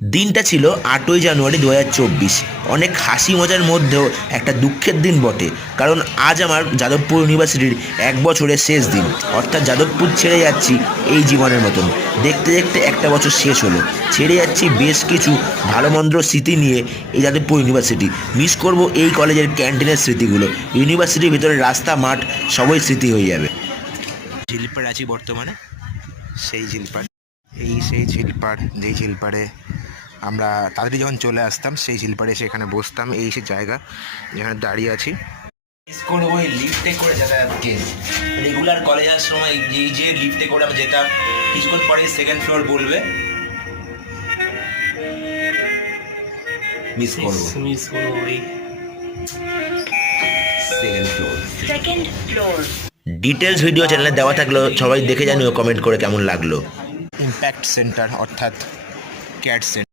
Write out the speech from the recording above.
দিনটা ছিল 8ই জানুয়ারি 2024। অনেক হাসি মজার মধ্যেও একটা দুঃখের দিন বটে, কারণ আজ আমার যাদবপুর ইউনিভার্সিটির 1 বছরের শেষ দিন। অর্থাৎ যাদবপুর ছেড়ে যাচ্ছি এই জীবনের মতন। দেখতে দেখতে একটা বছর শেষ হলো, ছেড়ে যাচ্ছি বেশ কিছু ভালো মন্দ স্মৃতি নিয়ে এই যাদবপুর ইউনিভার্সিটি। মিস করব এই কলেজের ক্যান্টিনের স্মৃতিগুলো। ইউনিভার্সিটির ভিতরে রাস্তা, মাঠ সবই স্মৃতি হয়ে যাবে। ঝিলপাড় আছি বর্তমানে, সেই ঝিলপাড়, সেই ঝিলপাড়, যেই ঝিলপাড়ে আমরা তাড়াতাড়ি যখন চলে আসতাম, সেই ঝিলপাড়ে এসে এখানে বসতাম। এই সে জায়গা যেখানে দাঁড়িয়ে আছি। মিস করবো ওই লিফটে করে যাতায়াতকে। রেগুলার কলেজ আসার সময় এই যে লিফটে করে আমি যেতাম, কিছুক্ষণ পরে সেকেন্ড ফ্লোর বলবে, মিস করবো ওই সেকেন্ড ফ্লোর। ডিটেলস ভিডিও চ্যানেলে দেওয়া থাকলো, সবাই দেখে জানিও কমেন্ট করে কেমন লাগলো। ইম্প্যাক্ট সেন্টার অর্থাৎ ক্যাট সেন্টার।